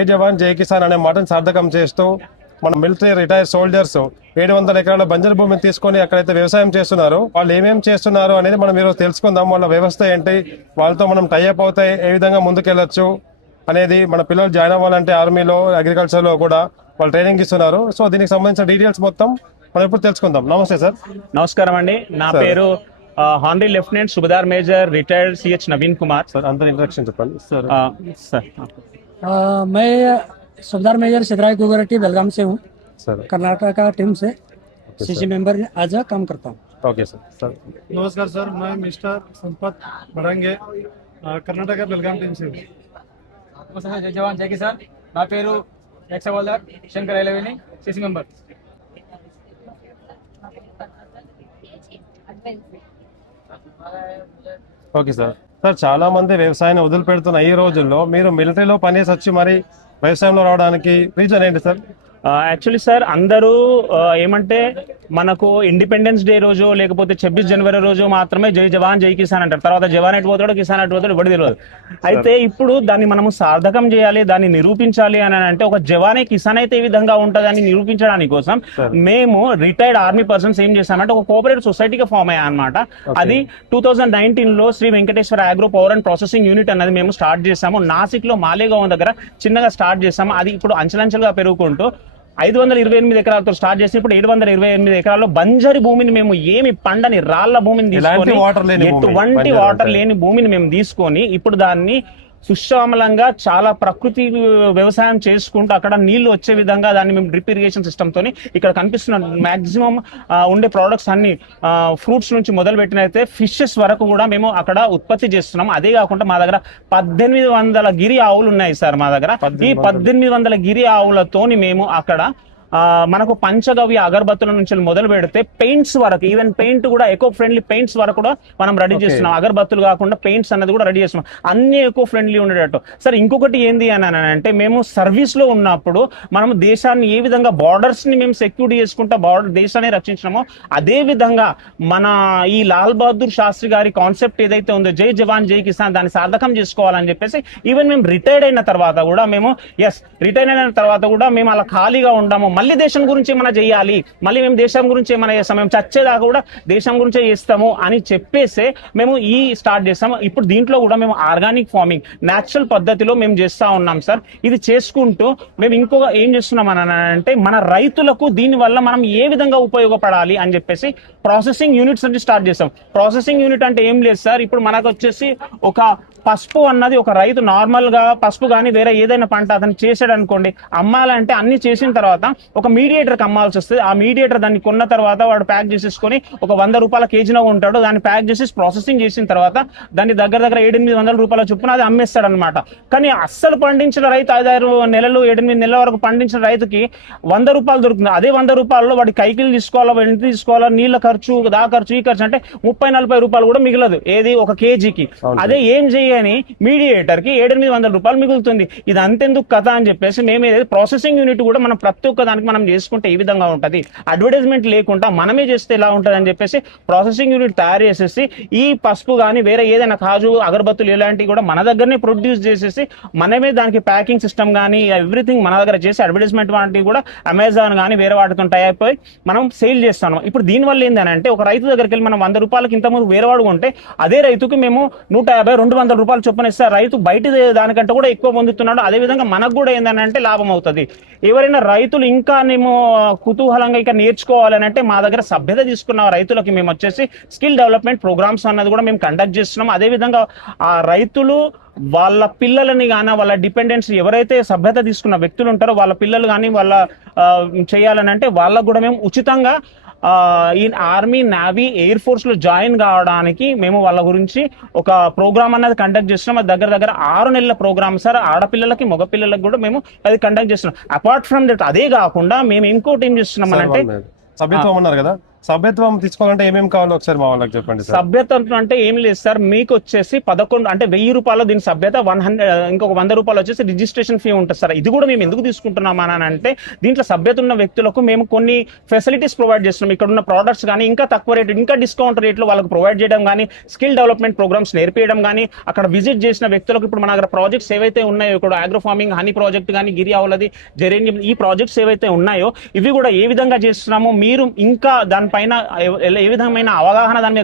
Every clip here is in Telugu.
జై జవాన్ జై కిసాన్ అనే మాటను సార్థకం చేస్తూ మన మిలిటరీ రిటైర్డ్ సోల్జర్స్ 700 ఎకరాల బంజరు భూమిని తీసుకొని అక్కడైతే వ్యవసాయం చేస్తున్నారు, వాళ్ళు ఏమేమి చేస్తున్నారు అనేది మనం ఈరోజు తెలుసుకుందాం. వాళ్ళ వ్యవస్థ ఏంటి, వాళ్ళతో మనం టైఅప్ అవుతాయి, ఏ విధంగా ముందుకెళ్ళొచ్చు అనేది. మన పిల్లలు జాయిన్ అవ్వాలంటే ఆర్మీలో, అగ్రికల్చర్లో కూడా వాళ్ళు ట్రైనింగ్ ఇస్తున్నారు. సో దీనికి సంబంధించిన డీటెయిల్స్ మొత్తం మనం ఇప్పుడు తెలుసుకుందాం. నమస్తే సార్. నమస్కారం అండి. నా పేరు honorary lieutenant subedar major retired CH Naveen Kumar. Sir అందరి ఇంట్రడక్షన్ చెప్పండి సార్. सर मैं सुबेदार मेजर सिद्धराय गुगरटी बेलगाम से हूँ, सर कर्नाटका टीम से सीसी मेंबर आज काम करता हूँ. Okay sir. सर नमस्कार सर, मैं मिस्टर संपत बड़ंगे कर्नाटक बेलगाम टीम से हूँ. నమస్తే జై జవాన్ జై కిసాన్. నా పేరు ex havaldar Shankar Ailaveni, CC member. Okay sir. Sir చాలా మంది వ్యవసాయాన్ని వదిలిపెడుతున్న ఈ రోజుల్లో మీరు మిలిటరీలో పనిచేసి వచ్చి మరి వ్యవసాయంలో రావడానికి రీజన్ ఏంటి సార్? యాక్చువల్లీ సార్ అందరూ ఏమంటే మనకు ఇండిపెండెన్స్ డే రోజు లేకపోతే 26 జనవరి రోజు మాత్రమే జై జవాన్ జై కిసాన్ అంటారు. తర్వాత జవాన్ ఎటు పోతాడో కిసాన్ ఎటు పోతాడో ఎవరు తెలియదు. అయితే ఇప్పుడు దాన్ని మనము సార్థకం చేయాలి, దాన్ని నిరూపించాలి అని అంటే ఒక జవానే కిసాన్ అయితే ఏ విధంగా ఉంటుందని నిరూపించడానికి కోసం మేము రిటైర్డ్ ఆర్మీ పర్సన్స్ ఏం చేశామంటే ఒక కోఆపరేటివ్ సొసైటీగా ఫామ్ అయ్యా అనమాట. అది 2019లో Shri Venkateswara agro power and processing unit అనేది మేము స్టార్ట్ చేసాము. నాసిక్ లో మాలేగావ్ దగ్గర చిన్నగా స్టార్ట్ చేసాము. అది ఇప్పుడు అంచెలంచెలుగా పెరుగుకుంటూ 528 ఎకరాలతో స్టార్ట్ చేసి ఇప్పుడు 728 ఎకరాల్లో బంజరి భూమిని మేము ఏమి పండని రాళ్ల భూమిని తీసుకొని ఎటువంటి వాటర్ లేని భూమిని మేము తీసుకొని ఇప్పుడు దాన్ని సుశ్యామలంగా చాలా ప్రకృతి వ్యవసాయం చేసుకుంటూ అక్కడ నీళ్లు వచ్చే విధంగా దాన్ని మేము డ్రిప్ ఇరిగేషన్ సిస్టమ్ తోని ఇక్కడ కనిపిస్తున్న మాక్సిమం ఉండే ప్రోడక్ట్స్ అన్ని ఫ్రూట్స్ నుంచి మొదలు పెట్టినైతే ఫిషెస్ వరకు కూడా మేము అక్కడ ఉత్పత్తి చేస్తున్నాం. అదే కాకుండా మా దగ్గర 1800 గిరి ఆవులు ఉన్నాయి సార్. మా దగ్గర ఈ 1800 గిరి ఆవులతోని మేము అక్కడ మనకు పంచగవ్య అగరబత్తుల నుంచి మొదలు పెడితే పెయింట్స్ వరకు, ఈవెన్ పెయింట్ కూడా ఎకో ఫ్రెండ్లీ పెయింట్స్ వరకు కూడా మనం రెడీ చేస్తున్నాం. అగరబత్తులు కాకుండా పెయింట్స్ అన్నది కూడా రెడీ చేస్తున్నాం, అన్ని ఎకో ఫ్రెండ్లీ ఉండేటట్టు. సార్ ఇంకొకటి ఏంది అని అంటే మేము సర్వీస్ లో ఉన్నప్పుడు మనం దేశాన్ని ఏ విధంగా బార్డర్స్ ని మేము సెక్యూరిటీ చేసుకుంటా దేశాన్ని రక్షించినామో అదే విధంగా మన ఈ లాల్ బహదూర్ శాస్త్రి గారి కాన్సెప్ట్ ఏదైతే ఉందో జై జవాన్ జై కిసాన్ దాన్ని సార్థకం చేసుకోవాలని చెప్పేసి ఈవెన్ మేము రిటైర్డ్ అయిన తర్వాత కూడా రిటైర్డ్ అయిన తర్వాత కూడా మేము అలా ఖాళీగా ఉండాము. మళ్ళీ దేశం గురించి ఏమైనా చేయాలి, మళ్ళీ మేము దేశం గురించి ఏమైనా చేస్తాం, మేము చచ్చేదాకా కూడా దేశం గురించే చేస్తాము అని చెప్పేసి మేము స్టార్ట్ చేస్తాము. ఇప్పుడు దీంట్లో కూడా మేము ఆర్గానిక్ ఫార్మింగ్ న్యాచురల్ పద్ధతిలో మేము చేస్తా ఉన్నాం సార్. ఇది చేసుకుంటూ మేము ఇంకొక ఏం చేస్తున్నాం అని అంటే మన రైతులకు దీని వల్ల మనం ఏ విధంగా ఉపయోగపడాలి అని చెప్పేసి ప్రాసెసింగ్ యూనిట్స్ అంటే స్టార్ట్ చేస్తాం. ప్రాసెసింగ్ యూనిట్ అంటే ఏం లేదు సార్, ఇప్పుడు మనకు వచ్చేసి ఒక పసుపు అన్నది ఒక రైతు నార్మల్ గా పసుపు కానీ వేరే ఏదైనా పంట అతను చేసాడు అనుకోండి, అమ్మాలంటే అన్ని చేసిన తర్వాత ఒక మీడియేటర్కి అమ్మాల్సి వస్తుంది. ఆ మీడియేటర్ దాన్ని కొన్న తర్వాత వాడు ప్యాక్ చేసేసుకొని ఒక 100 రూపాయల కేజీలో ఉంటాడు. దాన్ని ప్యాక్ చేసి ప్రాసెసింగ్ చేసిన తర్వాత దాన్ని దగ్గర 700-800 రూపాయల చొప్పున అది అమ్మేస్తాడు అనమాట. కానీ అస్సలు పండించిన రైతు 5-6 నెలలు 8 నెలల వరకు పండించిన రైతుకి 100 రూపాయలు దొరుకుతుంది. అదే 100 రూపాయల్లో వాడి కైకిలు తీసుకోవాలా, వెంట తీసుకోవాలా, నీళ్ళ ఖర్చు, దా ఖర్చు, ఈ ఖర్చు అంటే 30-40 రూపాయలు కూడా మిగలదు ఏది ఒక కేజీకి. అదే ఏం చేయని మీడియేటర్ కి 700-800 రూపాయలు మిగులుతుంది. ఇది అంతెందుకు కథ అని చెప్పేసి మేము ఏదైతే ప్రాసెసింగ్ యూనిట్ కూడా మనం ప్రతి ఒక్క దానికి మనం చేసుకుంటే ఈ విధంగా ఉంటది, అడ్వర్టైజ్మెంట్ లేకుండా మనమే చేస్తే ఎలా ఉంటది అని చెప్పేసి ప్రాసెసింగ్ యూనిట్ తయారు చేసేసి ఈ పసుపు కానీ వేరే ఏదైనా కాజు అగరబత్తులు ఇలాంటివి కూడా మన దగ్గరనే ప్రొడ్యూస్ చేసేసి మనమే దానికి ప్యాకింగ్ సిస్టమ్ కానీ ఎవ్రీథింగ్ మన దగ్గర చేసి అడ్వర్టైజ్మెంట్ వంటివి కూడా అమెజాన్ కానీ వేరే వాటితో టై అయిపోయి మనం సేల్ చేస్తాం. ఇప్పుడు దీనివల్ల ఏంటని అంటే ఒక రైతు దగ్గరికి వెళ్ళి మనం 100 రూపాయలకి ఇంతకుముందు వేరే వాడు కొంటే అదే రైతుకి మేము 150-200 రూపాయలు చొప్పున ఇస్తే రైతు బయట దానికంటే కూడా ఎక్కువ పొందుతున్నాడు. అదే విధంగా మనకు కూడా ఏంటని అంటే లాభం అవుతుంది. ఎవరైనా రైతులు ఇంకా మేము కుతూహలంగా ఇంకా నేర్చుకోవాలని అంటే మా దగ్గర సభ్యత తీసుకున్న రైతులకి మేము వచ్చేసి స్కిల్ డెవలప్మెంట్ ప్రోగ్రామ్స్ అన్నది కూడా మేము కండక్ట్ చేస్తున్నాం. అదేవిధంగా ఆ రైతులు వాళ్ళ పిల్లలని కానీ వాళ్ళ డిపెండెంట్స్ ఎవరైతే సభ్యత తీసుకున్న వ్యక్తులు ఉంటారో వాళ్ళ పిల్లలు కానీ వాళ్ళ చేయాలని అంటే వాళ్ళకు కూడా మేము ఉచితంగా ఈ ఆర్మీ, నేవీ, ఎయిర్ ఫోర్స్ లో జాయిన్ కావడానికి మేము వాళ్ళ గురించి ఒక ప్రోగ్రామ్ అన్నది కండక్ట్ చేస్తున్నాం. అది దగ్గర 6 నెలల ప్రోగ్రామ్ సార్. ఆడపిల్లలకి మగపిల్లలకి కూడా మేము అది కండక్ట్ చేస్తున్నాం. అపార్ట్ ఫ్రమ్ దట్ అదే కాకుండా మేము ఇంకోటి ఏం చేస్తున్నాం అంటే సభ్యత్వం అన్నారు కదా, సభ్యత్వం తీసుకోవాలంటే ఏమేమి కావాలో ఒకసారి మా వాళ్ళకి చెప్పండి సార్. సభ్యత్వం అంటే ఏం లేదు సార్, మీకు వచ్చేసి 11 అంటే 1000 రూపాయలు దీని సభ్యత, 100 ఇంకొక 100 రూపాయలు వచ్చేసి రిజిస్ట్రేషన్ ఫీ ఉంటుంది సార్. ఇది కూడా మేము ఎందుకు తీసుకుంటున్నాం అని అంటే దీంట్లో సభ్యత ఉన్న వ్యక్తులకు మేము కొన్ని ఫెసిలిటీస్ ప్రొవైడ్ చేస్తున్నాం. ఇక్కడ ఉన్న ప్రోడక్ట్స్ కానీ ఇంకా తక్కువ రేట్, ఇంకా డిస్కౌంట్ రేట్లో వాళ్ళకి ప్రొవైడ్ చేయడం కానీ, స్కిల్ డెవలప్మెంట్ ప్రోగ్రామ్స్ నేర్పించడం కానీ, అక్కడ విజిట్ చేసిన వ్యక్తులకు ఇప్పుడు మన దగ్గర ప్రాజెక్ట్స్ ఏవైతే ఉన్నాయో, ఇక్కడ ఆగ్రో ఫార్మింగ్ హనీ ప్రాజెక్ట్ కానీ, గిరి ఆవులది, జెరేనియం, ఈ ప్రాజెక్ట్స్ ఏవైతే ఉన్నాయో ఇవి కూడా ఏ విధంగా చేస్తున్నామో మీరు ఇంకా దానిపైన ఏ విధమైన అవగాహన దాన్ని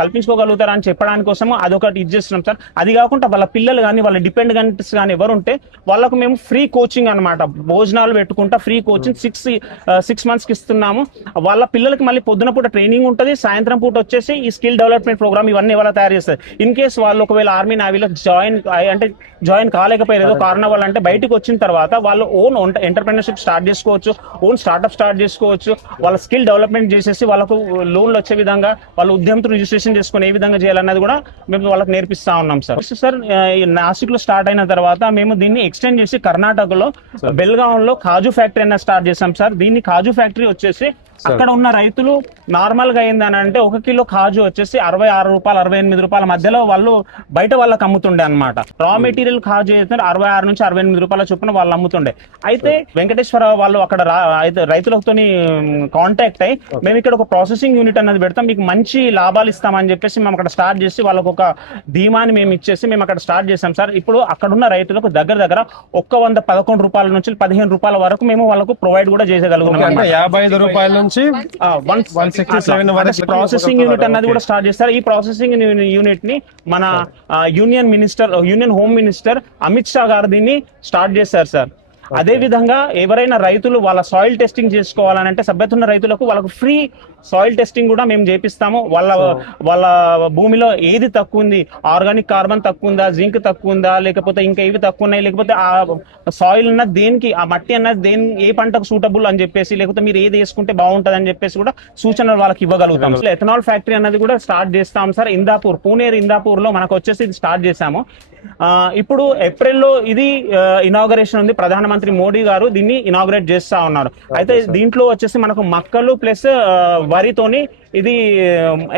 కల్పించుకోగలుగుతారా అని చెప్పడానికి కోసము అదొకటి ఇది చేస్తున్నాం సార్. అది కాకుండా వాళ్ళ పిల్లలు కానీ వాళ్ళ డిపెండెంట్స్ కానీ ఎవరు ఉంటే వాళ్ళకు మేము ఫ్రీ కోచింగ్ అన్నమాట, భోజనాలు పెట్టుకుంటా ఫ్రీ కోచింగ్ 6 months కి ఇస్తున్నాము. వాళ్ళ పిల్లలకి మళ్ళీ పొద్దున పూట ట్రైనింగ్ ఉంటుంది, సాయంత్రం పూట వచ్చేసి ఈ స్కిల్ డెవలప్మెంట్ ప్రోగ్రామ్ ఇవన్నీ ఎవరు తయారు చేస్తారు. ఇన్ కేస్ వాళ్ళు ఒకవేళ ఆర్మీ నేవీలో జాయిన్ కాలేకపోయారు కారణం వల్ల అంటే బయటకు వచ్చిన తర్వాత వాళ్ళు ఓన్ ఎంటర్ప్రెన్యూర్షిప్ స్టార్ట్ చేసుకోవచ్చు, ఓన్ స్టార్ట్అప్ స్టార్ట్ చేసుకోవచ్చు. వాళ్ళ స్కిల్ డెవలప్మెంట్ చేసేసి వాళ్ళకు లోన్లు వచ్చే విధంగా వాళ్ళ ఉద్యమంతో రిజిస్ట్రేషన్ చేసుకుని ఏ విధంగా చేయాలన్నది కూడా మేము వాళ్ళకి నేర్పిస్తా ఉన్నాం సార్. సార్ నాసిక్ లో స్టార్ట్ అయిన తర్వాత మేము దీన్ని ఎక్స్టెండ్ చేసి కర్ణాటకలో బెల్గాంలో కాజు ఫ్యాక్టరీ అన్న స్టార్ట్ చేసాం సార్. దీన్ని కాజు ఫ్యాక్టరీ వచ్చేసి అక్కడ ఉన్న రైతులు నార్మల్ గా ఏందని అంటే 1 కిలో కాజు వచ్చేసి 66 రూపాయలు 68 రూపాయల మధ్యలో వాళ్ళు బయట వాళ్ళకి అమ్ముతుండే అనమాట. రా మెటీరియల్ కాజు అయితే 66 నుంచి 68 రూపాయల చొప్పున వాళ్ళు అమ్ముతుండే. అయితే వెంకటేశ్వర వాళ్ళు అక్కడ రైతులతో కాంటాక్ట్ అయ్యి మేము ఇక్కడ ఒక ప్రాసెసింగ్ యూనిట్ అన్నది పెడతాం, మీకు మంచి లాభాలు ఇస్తామని చెప్పేసి మేము అక్కడ స్టార్ట్ చేసి వాళ్ళకు ఒక ధీమాని మేము ఇచ్చేసి మేము అక్కడ స్టార్ట్ చేసాం సార్. ఇప్పుడు అక్కడ ఉన్న రైతులకు దగ్గర 111 రూపాయల నుంచి 15 రూపాయల వరకు మేము వాళ్ళకు ప్రొవైడ్ కూడా చేయగలుగుతున్నాం. 55 రూపాయల నుంచి 167 వరకు ప్రాసెసింగ్ యూనిట్ అన్నది కూడా స్టార్ట్ చేస్తారు. ఈ ప్రాసెసింగ్ యూనిట్ ని మన union home minister Amit Shah గారు దీన్ని స్టార్ట్ చేశారు సార్. అదే విధంగా ఎవరైనా రైతులు వాళ్ళ సాయిల్ టెస్టింగ్ చేసుకోవాలంటే సభ్యత ఉన్న రైతులకు వాళ్ళకు ఫ్రీ సాయిల్ టెస్టింగ్ కూడా మేము చేపిస్తాము. వాళ్ళ భూమిలో ఏది తక్కువ ఉంది, ఆర్గానిక్ కార్బన్ తక్కువ ఉందా, జింక్ తక్కువ ఉందా, లేకపోతే ఇంకా ఏవి తక్కువ ఉన్నాయి, లేకపోతే ఆ సాయిల్ అన్నది దేనికి, ఆ మట్టి అన్నది ఏ పంటకు సూటబుల్ అని చెప్పేసి, లేకపోతే మీరు ఏది వేసుకుంటే బాగుంటుంది అని చెప్పేసి కూడా సూచనలు వాళ్ళకి ఇవ్వగలుగుతాం. ఎథనాల్ ఫ్యాక్టరీ అన్నది కూడా స్టార్ట్ చేస్తాం సార్. పూణేరు ఇందాపూర్ లో మనకు వచ్చేసి ఇది స్టార్ట్ చేశాము. ఇప్పుడు ఏప్రిల్లో ఇది ఇనాగరేషన్ ఉంది, ప్రధానమంత్రి మోడీ గారు దీన్ని ఇనాగరేట్ చేస్తా ఉన్నారు. అయితే దీంట్లో వచ్చేసి మనకు మక్కలు ప్లస్ వరితోని ఇది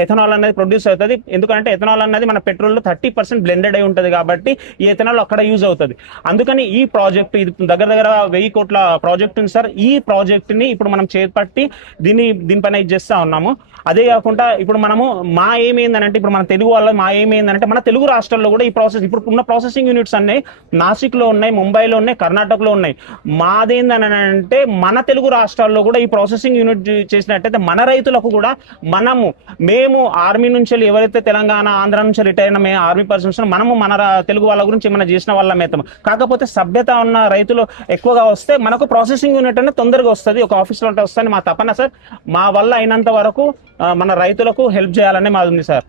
ఎథనాల్ అనేది ప్రొడ్యూస్ అవుతుంది. ఎందుకంటే ఎథనాల్ అనేది మన పెట్రోల్ లో 30% బ్లెండెడ్ అయి ఉంటుంది కాబట్టి ఈ ఎథనాల్ అక్కడ యూజ్ అవుతుంది. అందుకని ఈ ప్రాజెక్ట్ ఇది దగ్గర 1000 కోట్ల ప్రాజెక్ట్ ఉంది సార్. ఈ ప్రాజెక్ట్ ని ఇప్పుడు మనం చేపట్టి దీనిపైన ఇది చేస్తా ఉన్నాము. అదే కాకుండా ఇప్పుడు మనము మా ఏమైందనంటే ఇప్పుడు మన తెలుగు వాళ్ళ మా ఏమైందంటే మన తెలుగు రాష్ట్రాల్లో కూడా ఈ ప్రాసెస్ ఇప్పుడు ఉన్న ప్రాసెసింగ్ యూనిట్స్ అన్ని నాసిక్ లో ఉన్నాయి, ముంబైలో ఉన్నాయి, కర్ణాటకలో ఉన్నాయి. మాదేందనంటే మన తెలుగు రాష్ట్రాల్లో కూడా ఈ ప్రాసెసింగ్ యూనిట్ చేసినట్టయితే మన రైతులకు కూడా మేము ఆర్మీ నుంచి ఎవరైతే తెలంగాణ ఆంధ్ర నుంచి రిటైర్ అయిన ఆర్మీ పర్సన్స్ మనము మన తెలుగు వాళ్ళ గురించి ఏమైనా చేసిన వాళ్ళ మేతం. కాకపోతే సభ్యత ఉన్న రైతులు ఎక్కువగా వస్తే మనకు ప్రాసెసింగ్ యూనిట్ అనేది తొందరగా వస్తుంది, ఒక ఆఫీస్ లో వస్తుంది. మా తపన సార్, మా వల్ల అయినంత వరకు మన రైతులకు హెల్ప్ చేయాలనే మాది ఉంది సార్.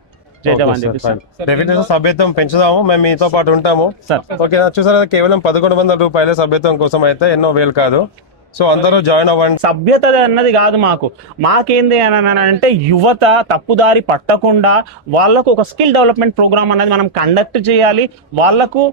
జై జవాన్ జై కిసాన్. డెఫినెట్లీ సభ్యత్వం పెంచుదాము, మేము మీతో పాటు ఉంటాము సార్. ఓకే, చూసారా కేవలం 1100 రూపాయల సభ్యత్వం కోసం అయితే ఎన్నో వేలు కాదు. సో అందరూ జాయిన్ అవ్వండి. సభ్యత అన్నది కాదు మాకేంది అని అంటే యువత తప్పుదారి పట్టకుండా వాళ్ళకు ఒక స్కిల్ డెవలప్మెంట్ ప్రోగ్రామ్ అనేది మనం కండక్ట్ చేయాలి. వాళ్ళకు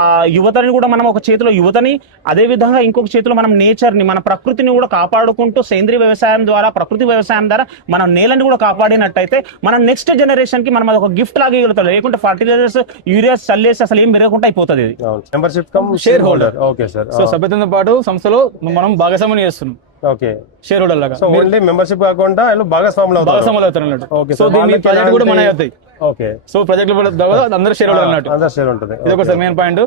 ఆ యువతని కూడా మనం ఒక చేతిలో యువతని, అదే విధంగా ఇంకొక చేతిలో మనం నేచర్ని, మన ప్రకృతిని కూడా కాపాడుకుంటూ సేంద్రీయ వ్యవసాయం ద్వారా, ప్రకృతి వ్యవసాయం ద్వారా మన నేలని కూడా కాపాడినట్టయితే మన నెక్స్ట్ జనరేషన్ కి మనం అది ఒక గిఫ్ట్ లాగా ఇవ్వగలుగుతాం. లేకుంటే ఫర్టిలైజర్స్ యూరియాస్ చల్లేసి అసలు ఏం పెరగకుండా అయిపోతుంది. ఇది membership cum shareholder. Okay sir. So సభ్యతతో పాటు సంస్థలో మనం భాగస్వామ్యం చేస్తున్నాం. ఓకే, షేర్ హోల్డర్ లాగా. సో ఓన్లీ మెంబర్షిప్ కాకుండా భాగస్వాములు అవుతారు అన్నట్టు. ఓకే, సో దీని ప్రాజెక్ట్ కూడా మన అవుతాయి. ఓకే, సో ప్రాజెక్ట్ అందరూ షేర్ హోల్డర్ అన్నట్టు. అందరూ షేర్ ఉంటుంది. ఇది ఒక మెయిన్ పాయింట్.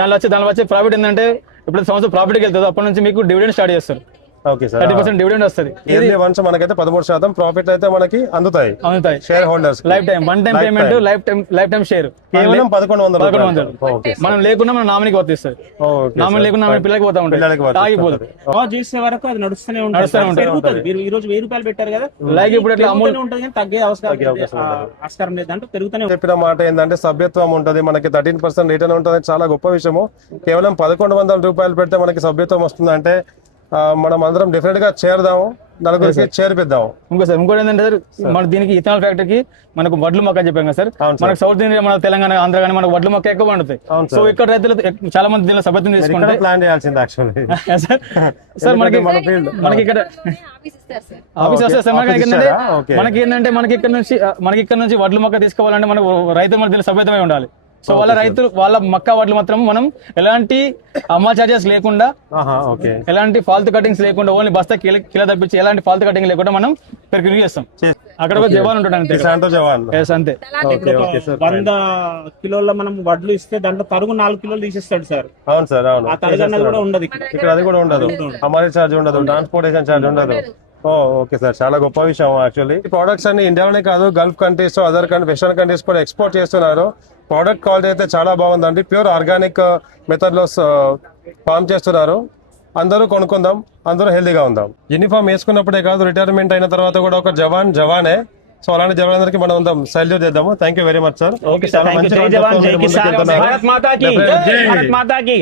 దానిలో వచ్చే ప్రాఫిట్ ఏంటంటే ఇప్పుడు సంవత్సరం ప్రాఫిట్కి వెళ్తుంది, అప్పటి నుంచి మీకు డివిడెండ్ స్టార్ట్ చేస్తారు. ఓకే సార్, 30% డివిడెండ్ వస్తుంది. ఇయర్లీ వన్స్ మనకైతే 13% ప్రాఫిట్ అయితే మనకి అందుతాయి share holders. Life time one time payment, life time share కేవలం 1100. మనం లేకున్నా మన నామినీకి వర్తిస్తుంది. నామినీ లేకున్నా మన పిల్లలకి పోతా ఉంటాయి, ఆగిపోతుంది. చేసే వరకు అది నడుస్తూనే ఉంటుంది. ఈ రోజు 1000 రూపాయలు పెట్టారు కదా, లైక్ ఇప్పుడు ఎట్లా అమౌంట్ ఉంటుంది కానీ తగ్గే ఆస్కారం లేదంటే పెరుగుతూనే. చెప్పిన మాట ఏంటంటే సభ్యత్వం ఉంటుంది, మనకి 13% రిటర్న్ ఉంటుంది. చాలా గొప్ప విషయము. కేవలం 1100 రూపాయలు పెడితే మనకి సభ్యత్వం వస్తుందంటే మనం అందరం డెఫినెట్ గా చేరదాము. నలుగురికి చేర్పిద్దాం. ఇంకోటి ఏంటంటే సార్ మన దీనికి ఇథనాల్ ఫ్యాక్టరీకి మనకు వడ్లు మొక్క అని చెప్పాం కదా సార్. అవును సార్. మనకు సౌత్ ఇండియా, మన తెలంగాణ, ఆంధ్ర కానీ మనకు వడ్లు మొక్క ఎక్కువ పండుతాయి. అవును సో ఇక్కడ రైతులు చాలా మంది దీనిలో సభ్యత్వం తీసుకుంటే ప్లాన్ చేయాల్సింది యాక్చువల్లీ. సార్ మనకి మన field. మనకి ఇక్కడ ఆఫీస్ వస్తే సార్ మనకి ఏంటంటే Okay. మనకి ఇక్కడ నుంచి వడ్లు మొక్క తీసుకోవాలంటే మనకు రైతులు మన దీనిలో సభ్యతమై ఉండాలి. సో వాళ్ళ మక్క వడ్లు మాత్రం మనం ఎలాంటి అమ్మా చార్జెస్ లేకుండా, ఓకే, ఎలాంటి ఫాల్తు కటింగ్స్ లేకుండా, ఓన్లీ బస్తా కిలో తప్పించి ఎలాంటి ఫాల్తు కటింగ్ లేకుండా మనం పెరిగి చేస్తాం. అక్కడ ఒక జవాన్ ఉంటాడు అంతే. శాంతో జవాన్. Yes, అంతే. Okay okay sir. 100 కిలోల మనం వడ్లు ఇస్తే దాంట్లో తరుగు 4 కిలోలు తీసేస్తాడు సార్. అవును సార్, అవును. ఆ తరుగు అన్నది కూడా ఉండదు ఇక్కడ. ఇక్కడ అది కూడా ఉండదు, హమారీ ఛార్జ్ ఉండదు, ట్రాన్స్పోర్టేషన్ ఛార్జ్ ఉండదు. ఓకే సార్, చాలా గొప్ప విషయం యాక్చువల్లీ. ఈ ప్రొడక్ట్స్ అన్ని ఇండియాలోనే కాదు, Gulf countries, other western countries కూడా ఎక్స్పోర్ట్ చేస్తున్నారు. ప్రోడక్ట్ క్వాలిటీ అయితే చాలా బాగుందండి. ప్యూర్ ఆర్గానిక్ మెథడ్ లో ఫామ్ చేస్తున్నారు. అందరూ కొనుక్కుందాం, అందరూ హెల్దీగా ఉందాం. యూనిఫామ్ వేసుకున్నప్పుడే కాదు, రిటైర్మెంట్ అయిన తర్వాత కూడా ఒక జవానే. సో అలాంటి జవాన్లందరికీ మనం ఉందాం, సల్యూట్ చేద్దాము. Thank you very much sir. Okay sir, thank you. జై జవాన్ జై కిసాన్, భారత్ మాతా కీ, భారత్ మాతా కీ.